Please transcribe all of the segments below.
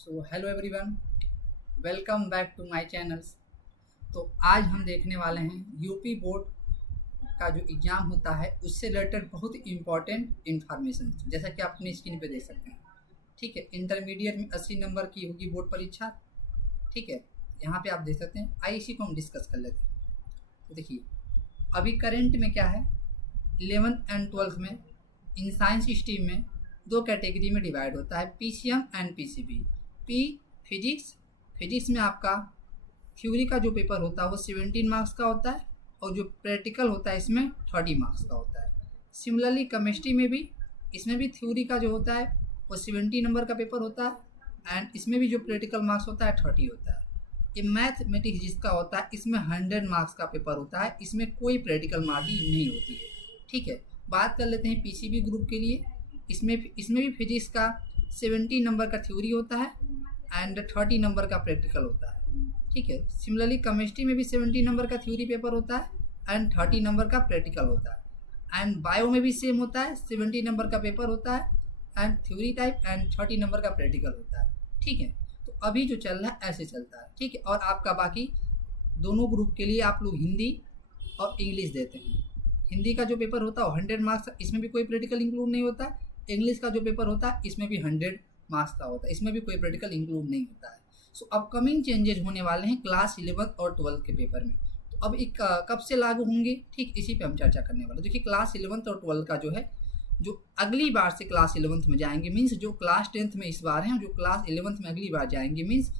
So hello everyone, welcome back to my channels. तो आज हम देखने वाले हैं यूपी बोर्ड का जो एग्ज़ाम होता है उससे रिलेटेड बहुत इम्पॉर्टेंट इन्फॉर्मेशन, जैसा कि आप अपनी स्क्रीन पे देख सकते हैं। ठीक है, इंटरमीडिएट में 80 नंबर की होगी बोर्ड परीक्षा। ठीक है, यहाँ पे आप देख सकते हैं। आई इसी को हम डिस्कस कर लेते हैं। तो देखिए, अभी करंट में क्या है, 11th एंड 12th में इन साइंस स्ट्रीम में दो कैटेगरी में डिवाइड होता है, PCM and PCB. P physics में आपका थ्योरी का जो पेपर होता है वो 17 मार्क्स का होता है और जो प्रैक्टिकल होता है इसमें 30 मार्क्स का होता है। सिमिलरली केमिस्ट्री में भी, इसमें भी थ्योरी का जो होता है वो 70 नंबर का पेपर होता है एंड इसमें भी जो प्रैक्टिकल मार्क्स होता है 30 होता है। ये मैथमेटिक्स जिसका होता है इसमें 100 मार्क्स का पेपर होता है, इसमें कोई प्रैक्टिकल मार्किंग नहीं होती है। ठीक है, बात कर लेते हैं पीसीबी ग्रुप के लिए। इसमें भी फिजिक्स का 70 नंबर का थ्योरी होता है एंड 30 नंबर का प्रैक्टिकल होता है। ठीक है, सिमिलरली केमिस्ट्री में भी 70 नंबर का थ्योरी पेपर होता है एंड 30 नंबर का प्रैक्टिकल होता है। एंड बायो में भी सेम होता है, 70 नंबर का पेपर होता है and theory type and 30 number का प्रैक्टिकल होता है। ठीक है, तो अभी जो चल रहा है ऐसे चलता है। ठीक है, और आपका बाकी दोनों ग्रुप के लिए आप लोग हिंदी और इंग्लिश देते हैं। हिंदी का जो पेपर होता है वो 100 मार्क्स, इसमें भी कोई प्रैक्टिकल इंक्लूड नहीं होता है। इंग्लिश का जो पेपर होता है इसमें भी 100 मार्क्स का होता है, इसमें भी कोई प्रैक्टिकल इंक्लूड नहीं होता है। सो अपकमिंग चेंजेस होने वाले हैं क्लास 11 और 12 के पेपर में। तो अब एक कब से लागू होंगे, ठीक इसी पे हम चर्चा करने वाले। देखिए, क्लास 11 और 12 का जो है, जो अगली बार से क्लास 11 में जाएंगे, मीन्स जो क्लास 10th में इस बार हैं, जो क्लास 11 में अगली बार जाएंगे, मीन्स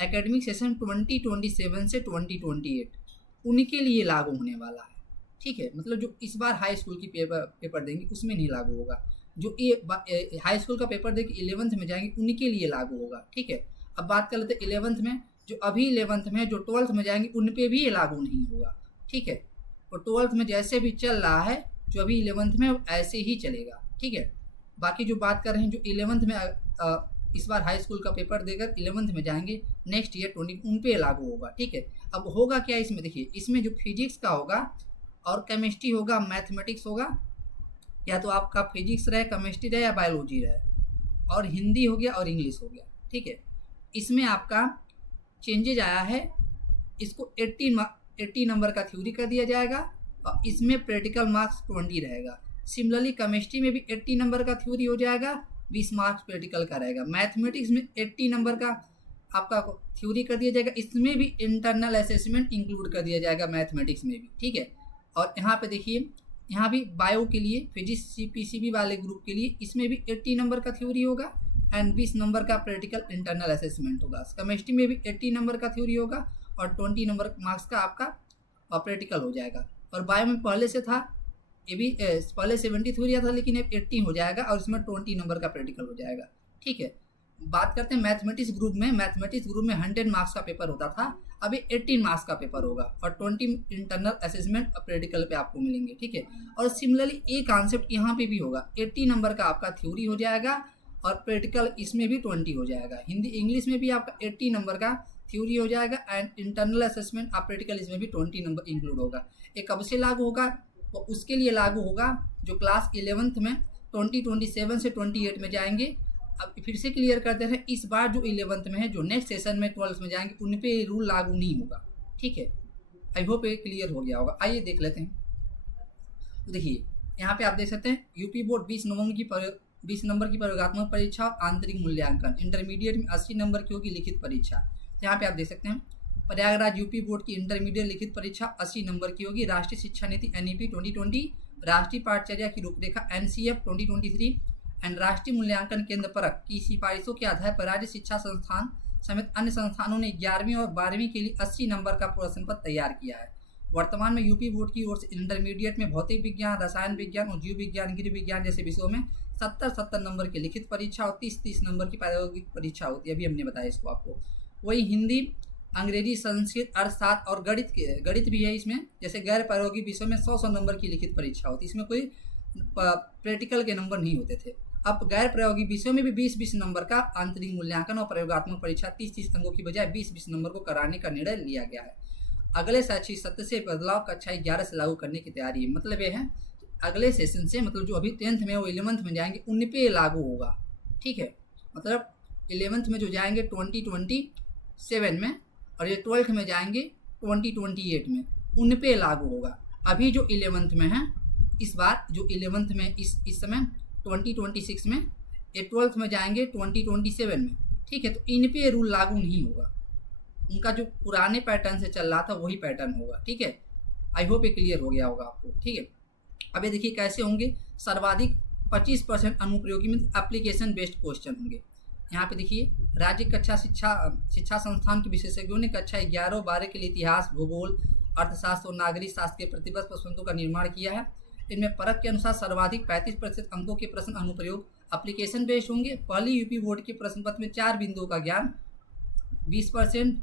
एकेडमिक सेशन 2027 से 2028 उनके लिए लागू होने वाला है। ठीक है, मतलब जो इस बार हाई स्कूल की पेपर देंगे उसमें नहीं लागू होगा। जो ये हाई स्कूल का पेपर देके 11th में जाएंगे उनके लिए लागू होगा। ठीक है, अब बात कर लेते हैं 11th में, जो अभी 11th में जो 12th में जाएंगे उन पे भी ये लागू नहीं होगा। ठीक है, और 12th में जैसे भी चल रहा है जो अभी 11th में ऐसे ही चलेगा। ठीक है, बाकी जो बात कर रहे हैं जो 11th में इस बार हाई स्कूल का पेपर देकर 11th में जाएंगे नेक्स्ट ईयर 20 उन पे लागू होगा। ठीक है, अब होगा क्या इसमें, देखिए इसमें जो फिजिक्स का होगा और केमिस्ट्री होगा, मैथमेटिक्स होगा, या तो आपका फिजिक्स रहे, केमिस्ट्री रहे या बायोलॉजी रहे, और हिंदी हो गया और इंग्लिश हो गया। ठीक है, इसमें आपका चेंजेज आया है, इसको 80 नंबर का थ्योरी कर दिया जाएगा और इसमें प्रैक्टिकल मार्क्स 20 रहेगा। सिमिलरली केमिस्ट्री में भी 80 नंबर का थ्योरी हो जाएगा, 20 मार्क्स प्रैक्टिकल का रहेगा। मैथमेटिक्स में 80 नंबर का आपका थ्योरी कर दिया जाएगा, इसमें भी इंटरनल असेसमेंट इंक्लूड कर दिया जाएगा मैथमेटिक्स में भी। ठीक है, और यहाँ पे देखिए, यहाँ भी बायो के लिए फिजिक्स पीसीबी वाले ग्रुप के लिए इसमें भी 80 नंबर का थ्योरी होगा एंड 20 नंबर का प्रैक्टिकल इंटरनल असेसमेंट होगा। केमिस्ट्री में भी 80 नंबर का थ्योरी होगा और 20 नंबर मार्क्स का आपका प्रैक्टिकल हो जाएगा। और बायो में पहले से था, ये भी पहले 70 थ्योरी था लेकिन अब 80 हो जाएगा और इसमें 20 नंबर का प्रैक्टिकल हो जाएगा। ठीक है, बात करते हैं मैथमेटिक्स ग्रुप में। मैथमेटिक्स ग्रुप में 100 मार्क्स का पेपर होता था, अभी 18 मार्क्स का पेपर होगा और 20 इंटरनल असेसमेंट प्रैक्टिकल पे आपको मिलेंगे। ठीक है, और सिमिलरली एक कॉन्सेप्ट यहाँ पे भी होगा, 80 नंबर का आपका थ्योरी हो जाएगा और प्रैक्टिकल इसमें भी 20 हो जाएगा। हिंदी इंग्लिश में भी आपका 80 नंबर का थ्योरी हो जाएगा एंड इंटरनल असेसमेंट प्रैक्टिकल इसमें भी 20 नंबर इंक्लूड होगा। ये कब से लागू होगा, तो उसके लिए लागू होगा जो क्लास 11th में 2027 से 28 में जाएंगे। अब फिर से क्लियर करते हैं, इस बार जो 11th में है, जो नेक्स्ट सेशन में 12th में जाएंगे उन पे रूल लागू नहीं होगा। ठीक है, आई होप ये क्लियर हो गया होगा। आइए देख लेते हैं। तो देखिए, यहाँ पे आप देख सकते हैं यूपी बोर्ड 20 नंबर की प्रयोगात्मक परीक्षा और आंतरिक मूल्यांकन। इंटरमीडिएट में 80 नंबर की होगी लिखित परीक्षा। तो यहाँ पे आप देख सकते हैं प्रयागराज यूपी बोर्ड की इंटरमीडिएट लिखित परीक्षा 80 नंबर की होगी। राष्ट्रीय शिक्षा नीति NEP 2020, राष्ट्रीय पाठचर्या की रूपरेखा NCF 2023 एंड राष्ट्रीय मूल्यांकन केंद्र परक की सिफारिशों के आधार पर राज्य शिक्षा संस्थान समेत अन्य संस्थानों ने 11वीं और 12वीं के लिए 80 नंबर का प्रश्न पत्र तैयार किया है। वर्तमान में यूपी बोर्ड की ओर से इंटरमीडिएट में भौतिक विज्ञान, रसायन विज्ञान और जीव विज्ञान, गृह विज्ञान जैसे विषयों में 70 नंबर की लिखित परीक्षा और 30 नंबर की प्रायोगिक परीक्षा होती है। अभी हमने बताया इसको आपको। वही हिंदी, अंग्रेजी, संस्कृत, अर्थशास्त्र और गणित भी है इसमें। जैसे गैर प्रायोगिक विषयों में 100 नंबर की लिखित परीक्षा होती है, इसमें कोई प्रैक्टिकल के नंबर नहीं होते थे। अब गैर प्रायोगिक विषयों में भी 20 नंबर का आंतरिक मूल्यांकन और प्रयोगात्मक परीक्षा 30 अंकों की बजाय 20 नंबर को कराने का निर्णय लिया गया है। अगले शैक्षिक सत्र से बदलाव कक्षा 11 से लागू करने की तैयारी है। मतलब ये है अगले सेशन से, मतलब जो अभी 10th में वो 11th में जाएंगे उन पे लागू होगा। ठीक है, मतलब 11th में जो जाएंगे 2027 में, और ये 12th में जाएंगे 2028 में, उन पे लागू होगा। अभी जो 11th में है, इस बार जो 11th में इस समय 2026 में, ये 12th में जाएंगे 2027 में, ठीक है। तो इन पे रूल लागू नहीं होगा, उनका जो पुराने पैटर्न से चल रहा था वही पैटर्न होगा, ठीक है। आई होप ये क्लियर हो गया होगा आपको, ठीक है। अब ये देखिए कैसे होंगे, सर्वाधिक 25% अनुप्रयोगी में एप्लीकेशन बेस्ड क्वेश्चन होंगे। यहाँ पे देखिए, राज्य कक्षा शिक्षा संस्थान के विशेषज्ञों ने कक्षा 11 और 12 के लिए इतिहास, भूगोल, अर्थशास्त्र और नागरिक शास्त्र के प्रतिवर्ष प्रश्नों का निर्माण किया है। इनमें परख के अनुसार सर्वाधिक 35% अंकों के प्रश्न अनुप्रयोग एप्लीकेशन बेस्ड होंगे। पहली यूपी बोर्ड के प्रश्न पत्र में 4 बिंदुओं का ज्ञान 20%,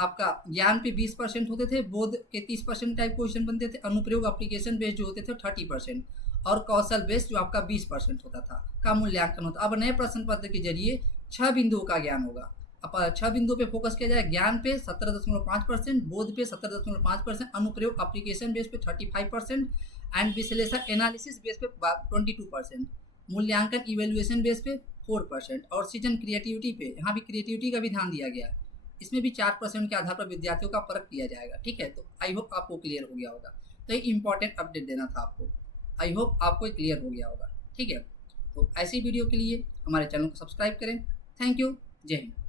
आपका ज्ञान पे 20% होते थे, बोध के 30% टाइप क्वेश्चन बनते थे, अनुप्रयोग एप्लीकेशन बेस्ड जो होते थे 30%, और कौशल बेस्ड जो आपका 20% होता था का मूल्यांकन होता। अब नए प्रश्न पत्र के जरिए 6 बिंदुओं का ज्ञान होगा। अब 6 बिंदुओं पे फोकस किया जाए, ज्ञान पे 17.5%, बोध पे 17.5%, अनुप्रयोग एप्लीकेशन बेस पे 35%, एंड विश्लेषण एनालिसिस बेस पे 22%, मूल्यांकन इवेल्युएशन बेस पे 4%, और सृजन क्रिएटिविटी पे, यहाँ भी क्रिएटिविटी का भी ध्यान दिया गया है, इसमें भी 4% के आधार पर विद्यार्थियों का परख किया जाएगा, ठीक है। तो आई होप आपको क्लियर हो गया होगा। तो ये इंपॉर्टेंट अपडेट देना था आपको, आई होप आपको क्लियर हो गया होगा, ठीक है। तो ऐसी वीडियो के लिए हमारे चैनल को सब्सक्राइब करें। थैंक यू, जय हिंद।